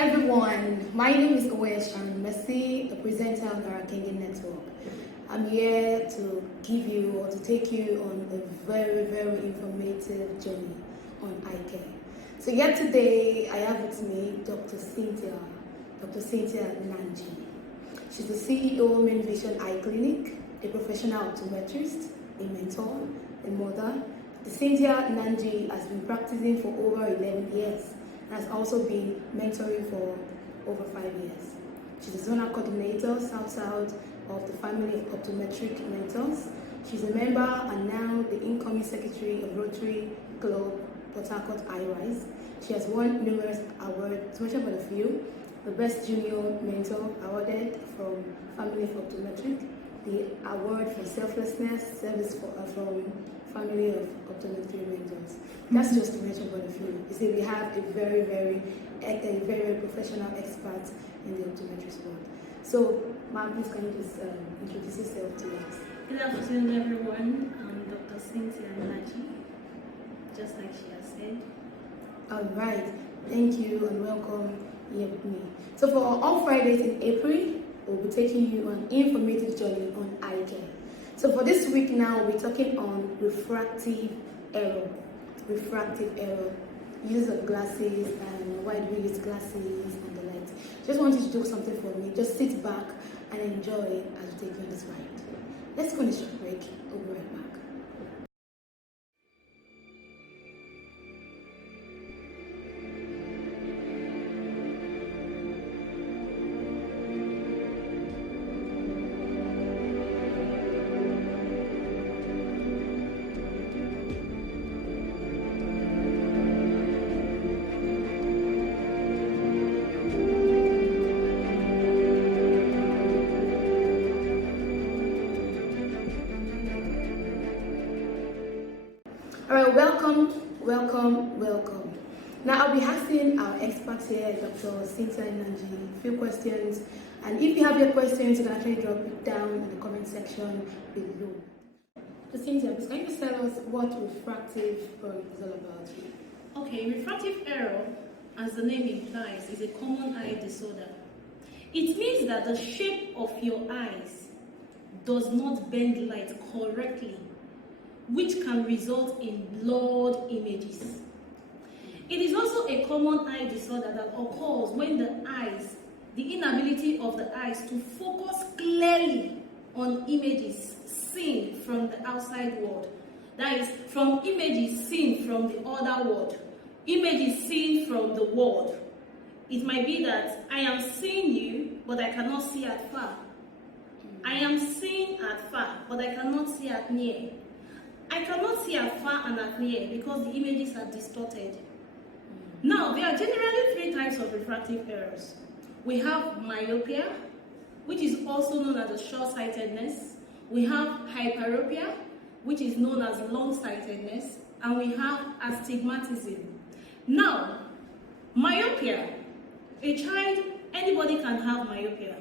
everyone, my name is Owesh Messi, the presenter on Ara Kenge Network. I'm here to give you or to take you on a very, very informative journey on eye care. So here today, I have with me Dr. Cynthia Nanji. She's the CEO, Main Vision Eye Clinic, a professional optometrist, a mentor, a mother. The Cynthia Nanji has been practicing for over 11 years and has also been mentoring for over 5 years. She's a zonal coordinator, South of the family of optometric mentors. She's a member and now the incoming secretary of Rotary Club Port Harcourt Eye-Wise. She has won numerous awards, to mention but a few: the Best Junior Mentor awarded from Family of Optometric, the award for selflessness service from Family of Optometry Mentors. That's just to mention but a few. You see, we have a very professional expert in the optometrist world. So, ma'am, please can you just introduce yourself to us? Good afternoon, everyone. I'm Dr. Cynthia Nanji, just like she has said. All right, thank you and welcome here with me. So for all Fridays in April, we'll be taking you on an informative journey on eye care. So for this week now, we're talking on refractive error. Refractive error, use of glasses and why do we use glasses and the like. Just want you to do something for me. Just sit back and enjoy it as we take you on this ride. Let's go on a short break. We'll be right back. All right, welcome. Now I'll be asking our experts here, Dr. Cynthia Nanji, a few questions. And if you have your questions, you can actually drop it down in the comment section below. So Cynthia, can you just tell us what refractive error is all about? Okay, refractive error, as the name implies, is a common eye disorder. It means that the shape of your eyes does not bend light correctly, which can result in blurred images. It is also a common eye disorder that occurs when the inability of the eyes to focus clearly on images seen from the outside world. That is, from images seen from the other world, images seen from the world. It might be that I am seeing you, but I cannot see at far. I am seeing at far, but I cannot see at near. I cannot see at far and at near because the images are distorted. Now, there are generally 3 types of refractive errors. We have myopia, which is also known as short-sightedness. We have hyperopia, which is known as long-sightedness. And we have astigmatism. Now, myopia, anybody can have myopia.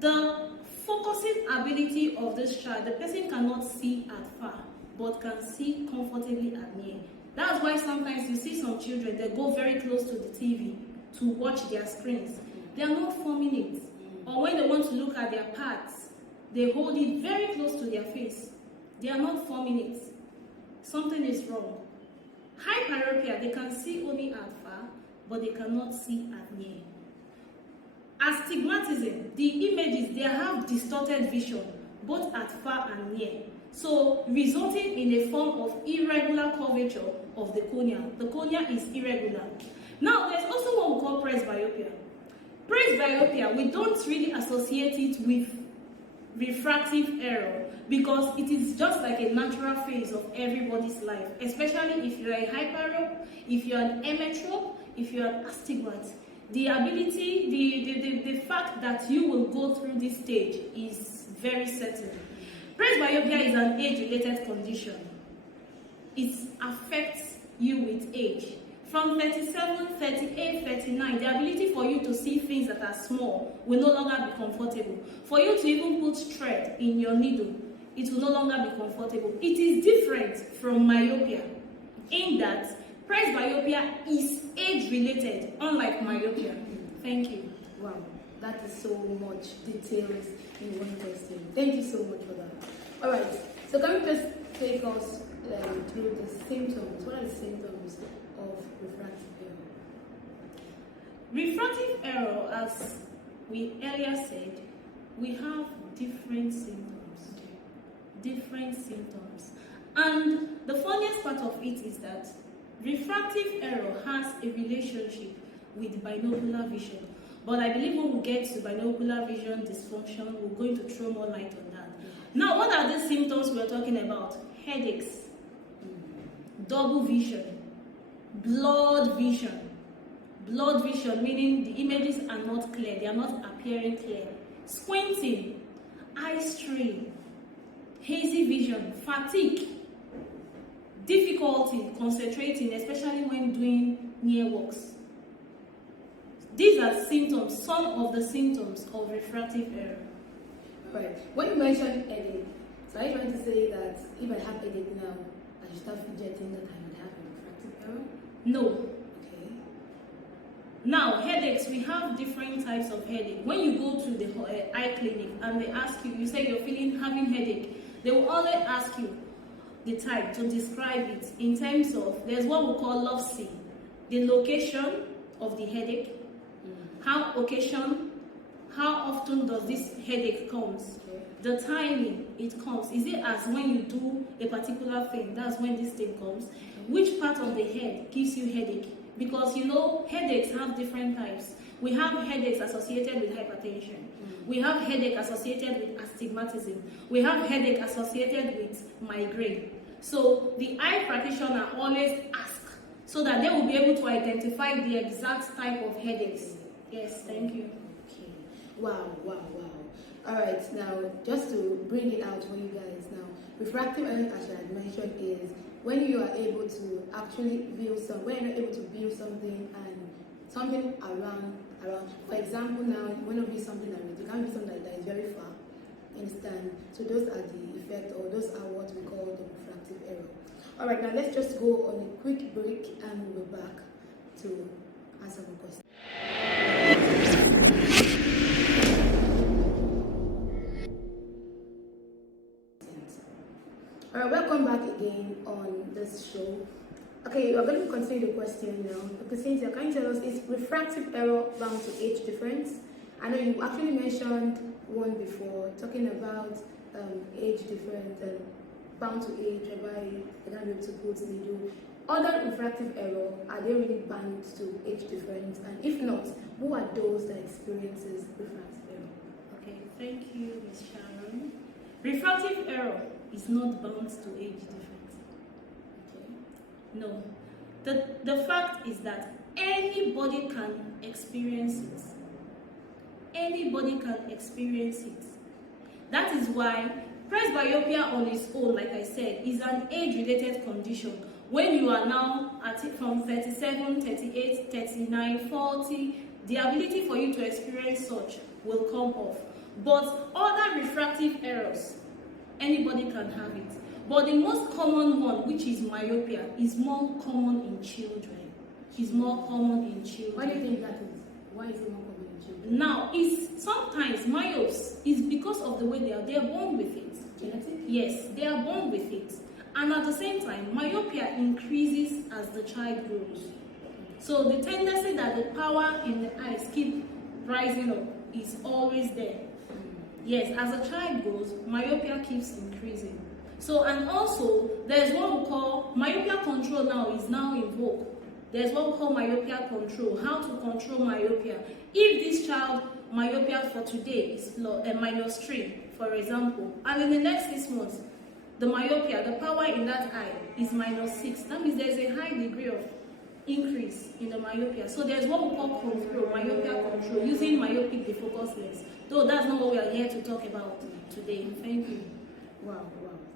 The focusing ability of this child, the person cannot see at far, but can see comfortably at near. That's why sometimes you see some children, they go very close to the TV to watch their screens. They are not forming it. Or when they want to look at their parts, they hold it very close to their face. They are not forming it. Something is wrong. Hyperopia, they can see only at far, but they cannot see at near. Astigmatism, the images, they have distorted vision, both at far and near. So, resulting in a form of irregular curvature of the cornea. The cornea is irregular. Now, there's also what we call presbyopia. Presbyopia, we don't really associate it with refractive error because it is just like a natural phase of everybody's life, especially if you're a hyperope, if you're an emmetrope, if you're an astigmat. The ability, the fact that you will go through this stage is very certain. Presbyopia is an age-related condition. It affects you with age. From 37, 38, 39, the ability for you to see things that are small will no longer be comfortable. For you to even put thread in your needle, it will no longer be comfortable. It is different from myopia in that presbyopia is age-related, unlike myopia. Thank you. Wow, that is so much details in one question. Thank you so much for that. All right, so can you just take us through the symptoms? What are the symptoms of refractive error? Refractive error, as we earlier said, we have different symptoms. Different symptoms. And the funniest part of it is that refractive error has a relationship with binocular vision. But I believe when we get to binocular vision dysfunction, we're going to throw more light on that. Now, what are the symptoms we're talking about? Headaches, double vision, blurred vision. Blurred vision meaning the images are not clear, they are not appearing clear. Squinting, eye strain, hazy vision, fatigue, difficulty concentrating, especially when doing near walks. These are symptoms, some of the symptoms of refractive error. Right. When you mentioned headache, so are you trying to say that if I have headache now, I should start fidgeting that I would have a refractive error? No. Okay. Now, headaches, we have different types of headache. When you go to the eye clinic and they ask you, you say you're having headache, they will always ask you the type to describe it in terms of, there's what we call LOVC, the location of the headache, how often does this headache comes, the timing it comes. Is it as when you do a particular thing, that's when this thing comes? Which part of the head gives you headache? Because you know, headaches have different types. We have headaches associated with hypertension. We have headache associated with astigmatism. We have headache associated with migraine. So the eye practitioner always asks so that they will be able to identify the exact type of headaches. Yes, thank you. Okay. Wow. All right, now just to bring it out for you guys now, refractive error, as I had mentioned, is when you are able to actually view when you're able to view something and something around. For example, now when you view something around, you can't view something that is very far. Understand? So those are the effect, or those are what we call the refractive error. All right, now let's just go on a quick break and we'll be back to answer the question. Alright, welcome back again on this show. Okay, we're going to continue the question now. Dr. Cynthia, can you tell us, is refractive error bound to age difference? I know you actually mentioned one before, talking about age difference, bound to age, whereby they're going to be able to go to the do. Other refractive error, are they really bound to age difference? And if not, who are those that experiences refractive error? Okay, thank you, Ms. Sharon. Refractive error is not bound to age difference. Okay. No. The fact is that anybody can experience it. Anybody can experience it. That is why presbyopia on its own, like I said, is an age-related condition. When you are now at it from 37, 38, 39, 40, the ability for you to experience such will come off. But other refractive errors, anybody can have it. But the most common one, which is myopia, is more common in children. Is more common in children. Why do you think that is? Why is it more common in children? Now, it's sometimes myopes is because of the way they are born with it. Genetic? Yes, they are born with it. And at the same time, myopia increases as the child grows. So the tendency that the power in the eyes keep rising up is always there. Yes, as a child grows, myopia keeps increasing. So, and also, there's what we call myopia control is now in vogue. There's what we call myopia control, how to control myopia. If this child myopia for today is -3, for example, and in the next 6 months, the myopia, the power in that eye is -6. That means there's a high degree of increase in the myopia. So there's what we call control, myopia control, using myopic defocus lens. Though that's not what we are here to talk about today. Thank you. Wow.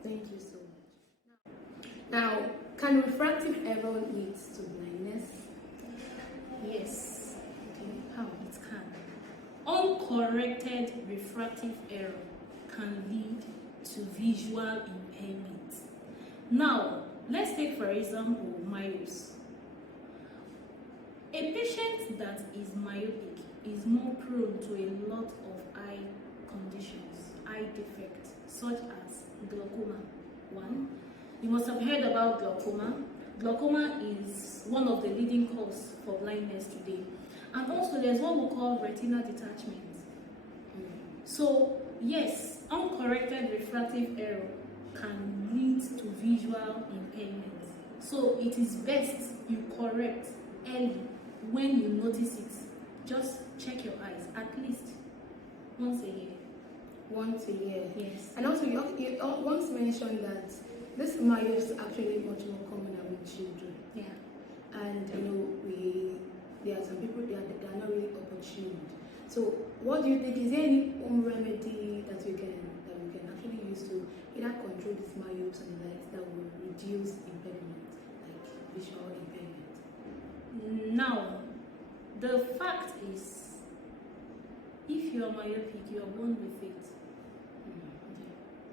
Thank you so much. Now, can refractive error lead to blindness? Yes. Okay. How? It can. Uncorrected refractive error can lead to visual impairment. Now, let's take for example myopes. that is myopic is more prone to a lot of eye conditions, eye defects, such as glaucoma. One, you must have heard about glaucoma. Glaucoma is one of the leading causes for blindness today. And also there's what we call retinal detachment. So yes, uncorrected refractive error can lead to visual impairment. So it is best you correct early when you notice it. Just check your eyes at least once a year. Once a year. Yes. And also, you once mentioned that this myopia is actually much more common with children. Yeah. And there are some people they are not really opportune. So, what do you think? Is there any home remedy that we can actually use to either control these myopes and the likes that will reduce impairment, like visual impairment? Now, the fact is, if you are myopic, you are born with it.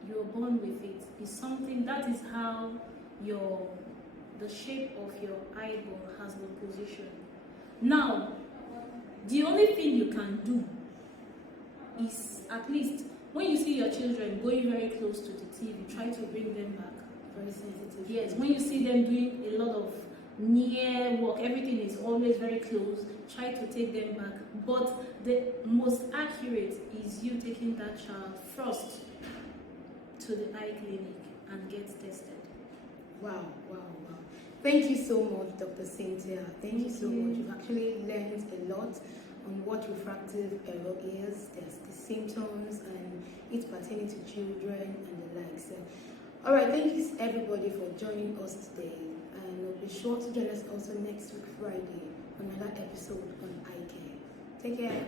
You are born with it. It's something that is how the shape of your eyeball has been positioned. Now, the only thing you can do is, at least when you see your children going very close to the TV, try to bring them back. Very sensitive. Yes, when you see them doing a lot of near work, everything is always very close, try to take them back. But the most accurate is you taking that child first to the eye clinic and get tested. Wow. Thank you so much, Dr. Cynthia. Thank you so much. You've actually learned a lot on what refractive error is, there's the symptoms, and it's pertaining to children and the likes. All right, thank you everybody for joining us today, and be sure to join us also next week Friday on another episode on Eye Care. Take care.